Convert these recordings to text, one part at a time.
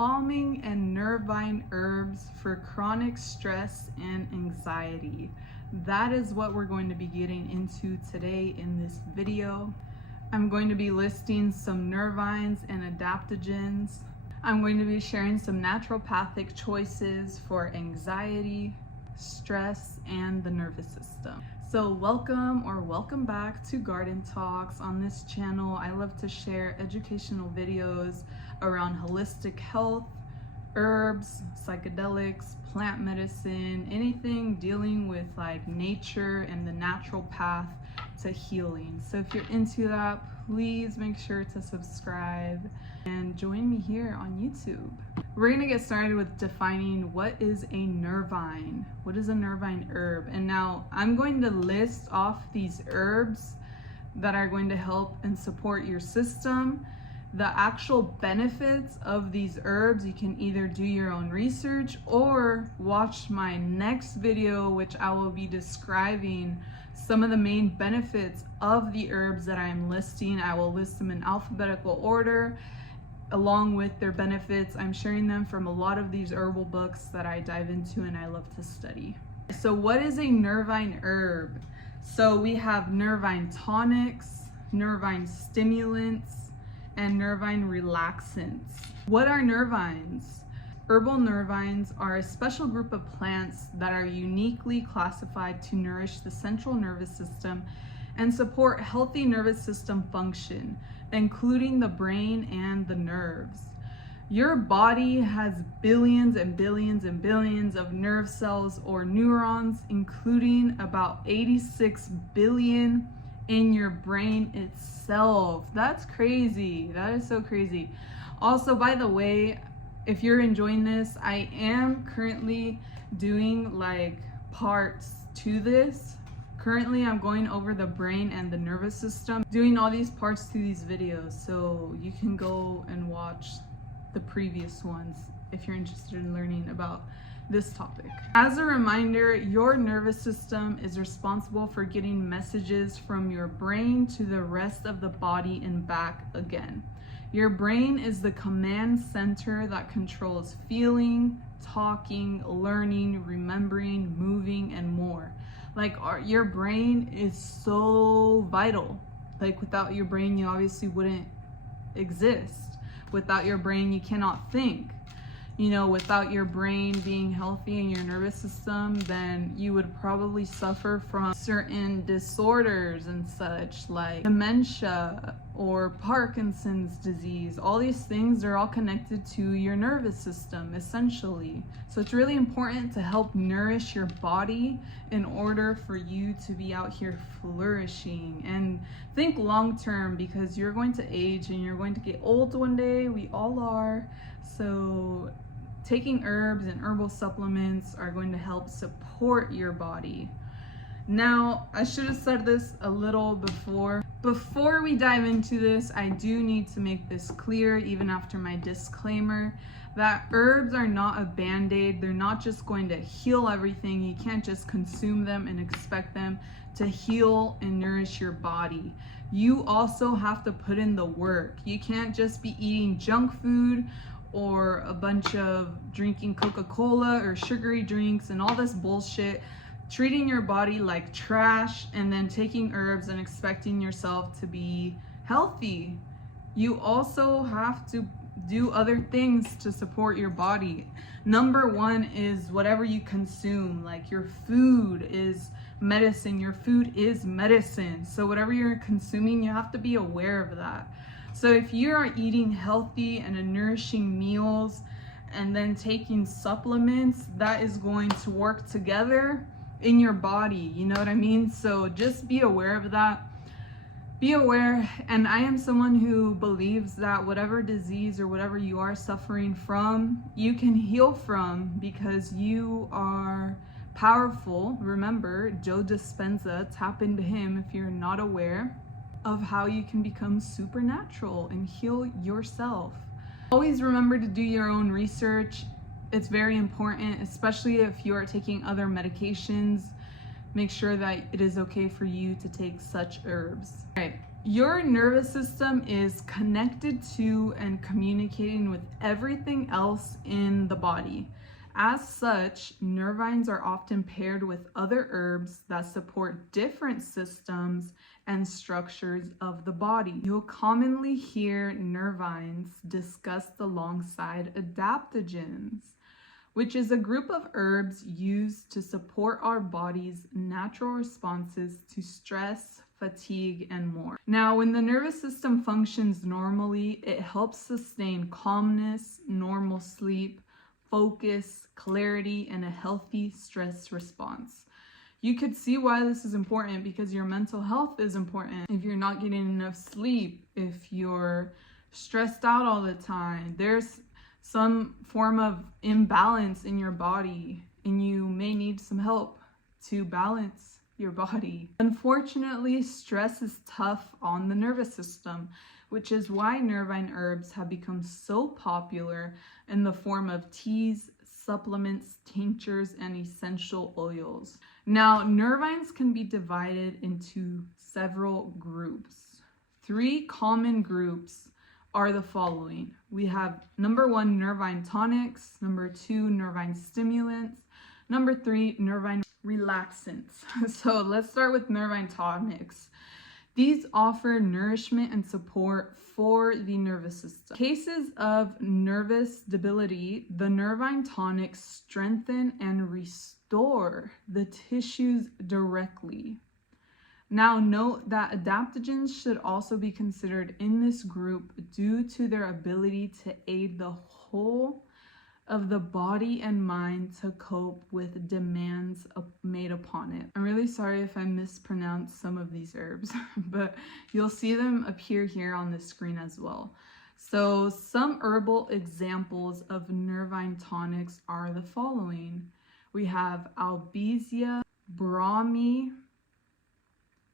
calming and nervine herbs for chronic stress and anxiety. That is what we're going to be getting into today in this video. I'm going to be listing some nervines and adaptogens. I'm going to be sharing some naturopathic choices for anxiety, stress, and the nervous system. So welcome back to Garden Talks. On this channel, I love to share educational videos around holistic health, herbs, psychedelics, plant medicine, anything dealing with like nature and the natural path to healing. So if you're into that, please make sure to subscribe and join me here on YouTube. We're gonna get started with defining what is a nervine. What is a nervine herb? And now I'm going to list off these herbs that are going to help and support your system. The actual benefits of these herbs, you can either do your own research or watch my next video, which I will be describing some of the main benefits of the herbs that I'm listing. I will list them in alphabetical order along with their benefits. I'm sharing them from a lot of these herbal books that I dive into and I love to study. So what is a nervine herb? So we have nervine tonics, nervine stimulants, and nervine relaxants. What are nervines? Herbal nervines are a special group of plants that are uniquely classified to nourish the central nervous system and support healthy nervous system function, including the brain and the nerves. Your body has billions and billions and billions of nerve cells or neurons, including about 86 billion in your brain itself. That's crazy. That is so crazy. Also, by the way, if you're enjoying this, I am currently doing like parts to this. Currently, I'm going over the brain and the nervous system, doing all these parts to these videos, so you can go and watch the previous ones if you're interested in learning about this topic. As a reminder, your nervous system is responsible for getting messages from your brain to the rest of the body and back again. Your brain is the command center that controls feeling, talking, learning, remembering, moving, and more. Like your brain is so vital. Like without your brain, you obviously wouldn't exist. Without your brain, you cannot think. You know, without your brain being healthy and your nervous system, then you would probably suffer from certain disorders and such like dementia or Parkinson's disease. All these things are all connected to your nervous system, essentially. So it's really important to help nourish your body in order for you to be out here flourishing. And think long term, because you're going to age and you're going to get old one day. We all are. So taking herbs and herbal supplements are going to help support your body. Now, I should have said this a little before. Before we dive into this, I do need to make this clear, even after my disclaimer, that herbs are not a band-aid. They're not just going to heal everything. You can't just consume them and expect them to heal and nourish your body. You also have to put in the work. You can't just be eating junk food or a bunch of drinking Coca-Cola or sugary drinks and all this bullshit, treating your body like trash and then taking herbs and expecting yourself to be healthy. You also have to do other things to support your body. Number one is whatever you consume. Like your food is medicine. Your food is medicine. So whatever you're consuming, you have to be aware of that. So if you are eating healthy and nourishing meals and then taking supplements, that is going to work together in your body. You know what I mean? So just be aware of that. Be aware. And I am someone who believes that whatever disease or whatever you are suffering from, you can heal from, because you are powerful. Remember, Joe Dispenza, tap into him if you're not aware of how you can become supernatural and heal yourself. Always remember to do your own research. It's very important, especially if you are taking other medications. Make sure that it is okay for you to take such herbs. All right, Your nervous system is connected to and communicating with everything else in the body. As such, nervines are often paired with other herbs that support different systems and structures of the body. You'll commonly hear nervines discussed alongside adaptogens, which is a group of herbs used to support our body's natural responses to stress, fatigue, and more. Now, when the nervous system functions normally, it helps sustain calmness, normal sleep, focus, clarity, and a healthy stress response. You could see why this is important because your mental health is important. If you're not getting enough sleep, if you're stressed out all the time, there's some form of imbalance in your body and you may need some help to balance your body. Unfortunately, stress is tough on the nervous system, which is why nervine herbs have become so popular in the form of teas, supplements, tinctures, and essential oils. Now, nervines can be divided into several groups. 3 common groups are the following. We have number 1, nervine tonics, number 2, nervine stimulants, number 3, nervine relaxants. So let's start with nervine tonics. These offer nourishment and support for the nervous system. In cases of nervous debility, the nervine tonics strengthen and restore the tissues directly. Now, note that adaptogens should also be considered in this group due to their ability to aid the whole of the body and mind to cope with demands made upon it. I'm really sorry if I mispronounce some of these herbs, but you'll see them appear here on the screen as well. So some herbal examples of nervine tonics are the following. We have albizia, brahmi,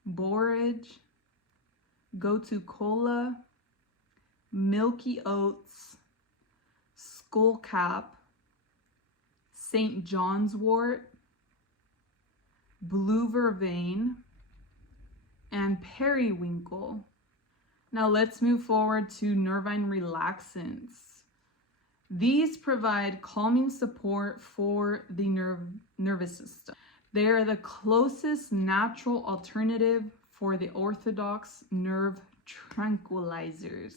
borage, gotu kola, milky oats, skullcap, St. John's wort, blue vervain, and periwinkle. Now let's move forward to nervine relaxants. These provide calming support for the nervous system. They are the closest natural alternative for the orthodox nerve tranquilizers,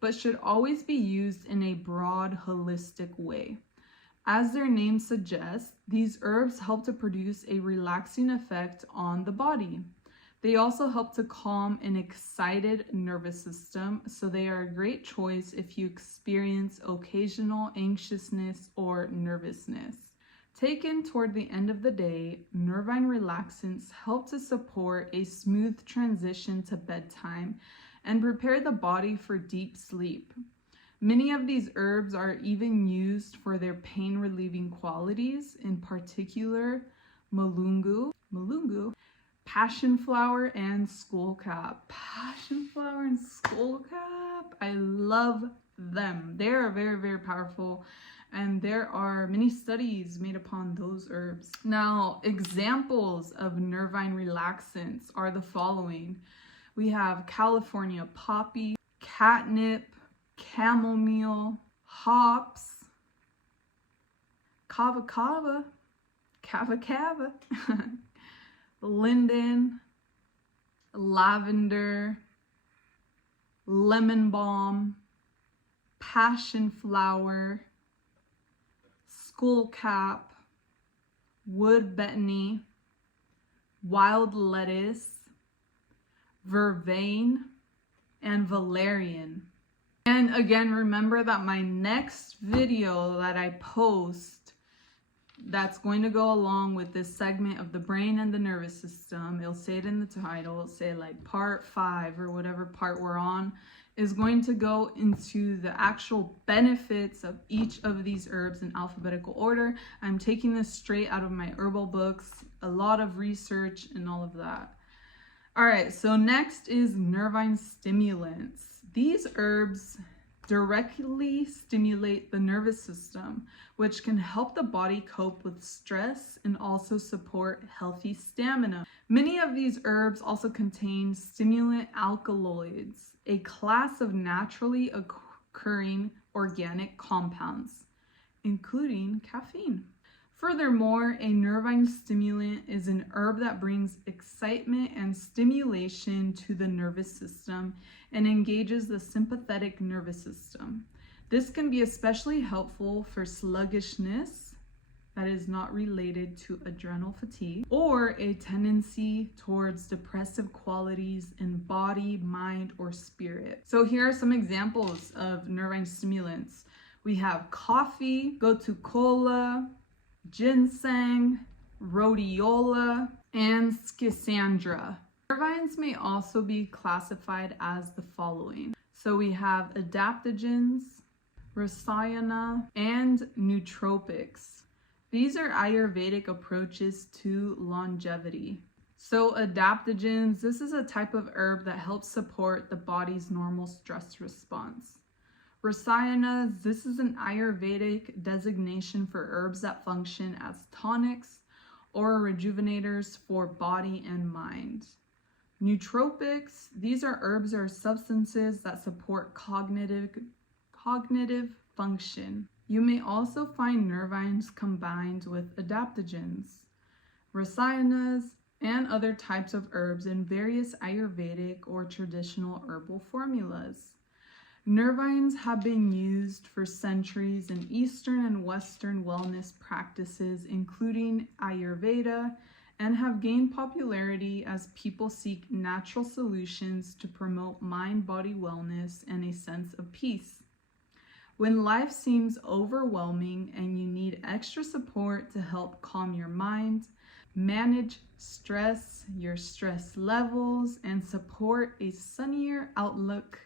but should always be used in a broad, holistic way. As their name suggests, these herbs help to produce a relaxing effect on the body. They also help to calm an excited nervous system, so they are a great choice if you experience occasional anxiousness or nervousness. Taken toward the end of the day, nervine relaxants help to support a smooth transition to bedtime and prepare the body for deep sleep. Many of these herbs are even used for their pain-relieving qualities, in particular malungu, passion flower, and skullcap. Passion flower and skullcap, I love them. They are very, very powerful, and there are many studies made upon those herbs. Now, examples of nervine relaxants are the following. We have California poppy, catnip, chamomile, hops, kava, linden, lavender, lemon balm, passion flower, skullcap, wood betony, wild lettuce, vervain, and valerian. And again, remember that my next video that I post that's going to go along with this segment of the brain and the nervous system, it'll say it in the title, it'll say like part 5 or whatever part we're on, is going to go into the actual benefits of each of these herbs in alphabetical order. I'm taking this straight out of my herbal books, a lot of research and all of that. All right, so next is nervine stimulants. These herbs directly stimulate the nervous system, which can help the body cope with stress and also support healthy stamina. Many of these herbs also contain stimulant alkaloids, a class of naturally occurring organic compounds, including caffeine. Furthermore, a nervine stimulant is an herb that brings excitement and stimulation to the nervous system and engages the sympathetic nervous system. This can be especially helpful for sluggishness that is not related to adrenal fatigue or a tendency towards depressive qualities in body, mind, or spirit. So here are some examples of nervine stimulants. We have coffee, gotu kola, ginseng, rhodiola, and schisandra. Nervines may also be classified as the following. So we have adaptogens, rasayana, and nootropics. These are Ayurvedic approaches to longevity. So adaptogens, this is a type of herb that helps support the body's normal stress response. Rasayanas, this is an Ayurvedic designation for herbs that function as tonics or rejuvenators for body and mind. Nootropics, these are herbs or substances that support cognitive function. You may also find nervines combined with adaptogens, rasayanas, and other types of herbs in various Ayurvedic or traditional herbal formulas. Nervines have been used for centuries in Eastern and Western wellness practices, including Ayurveda, and have gained popularity as people seek natural solutions to promote mind-body wellness and a sense of peace. When life seems overwhelming and you need extra support to help calm your mind, manage stress, your stress levels, and support a sunnier outlook,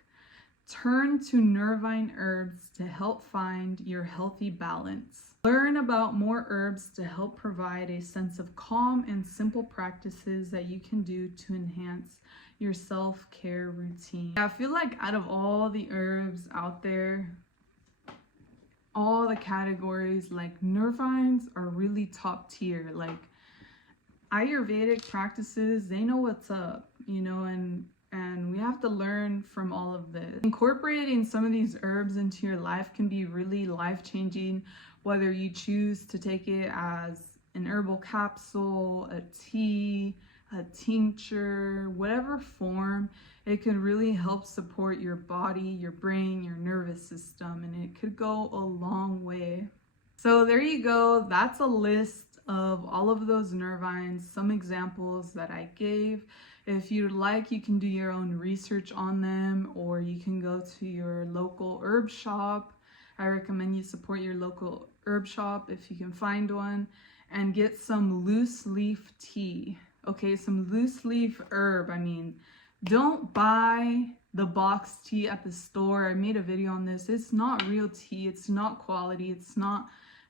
turn to nervine herbs to help find your healthy balance. Learn about more herbs to help provide a sense of calm and simple practices that you can do to enhance your self-care routine. I feel like out of all the herbs out there, all the categories, like nervines are really top tier. Like Ayurvedic practices, they know what's up, you know, and we have to learn from all of this. Incorporating some of these herbs into your life can be really life-changing, whether you choose to take it as an herbal capsule, a tea, a tincture, whatever form. It can really help support your body, your brain, your nervous system, and it could go a long way. So there you go. That's a list of all of those nervines, some examples that I gave. If you'd like, you can do your own research on them, or you can go to your local herb shop. I recommend you support your local herb shop if you can find one, and get some loose leaf tea. Okay, some loose leaf herb. I mean, don't buy the box tea at the store. I made a video on this. It's not real tea. It's not quality. It's not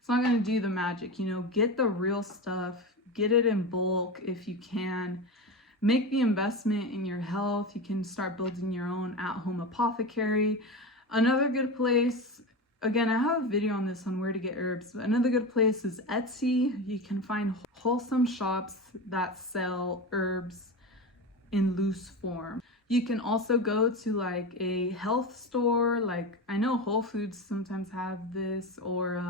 going to do the magic. You know, get the real stuff. Get it in bulk if you can. Make the investment in your health. You can start building your own at-home apothecary. Another good place, again, I have a video on this on where to get herbs, but another good place is Etsy. You can find wholesome shops that sell herbs in loose form. You can also go to like a health store, like I know Whole Foods sometimes have this, or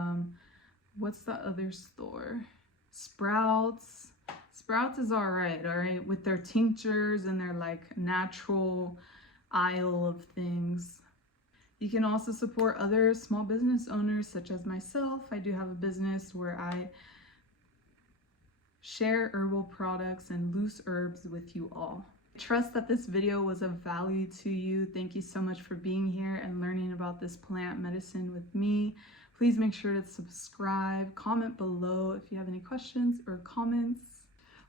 what's the other store? Sprouts. Sprouts is all right, with their tinctures and their like natural aisle of things. You can also support other small business owners such as myself. I do have a business where I share herbal products and loose herbs with you all. I trust that this video was of value to you. Thank you so much for being here and learning about this plant medicine with me. Please make sure to subscribe, comment below if you have any questions or comments.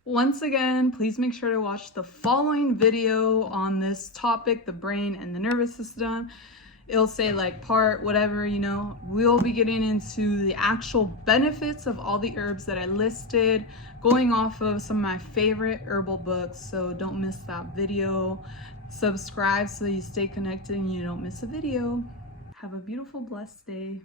Once again, please make sure to watch the following video on this topic, the brain and the nervous system. It'll say like part whatever, you know. We'll be getting into the actual benefits of all the herbs that I listed, going off of some of my favorite herbal books, so don't miss that video. Subscribe so you stay connected and you don't miss a video. Have a beautiful, blessed day.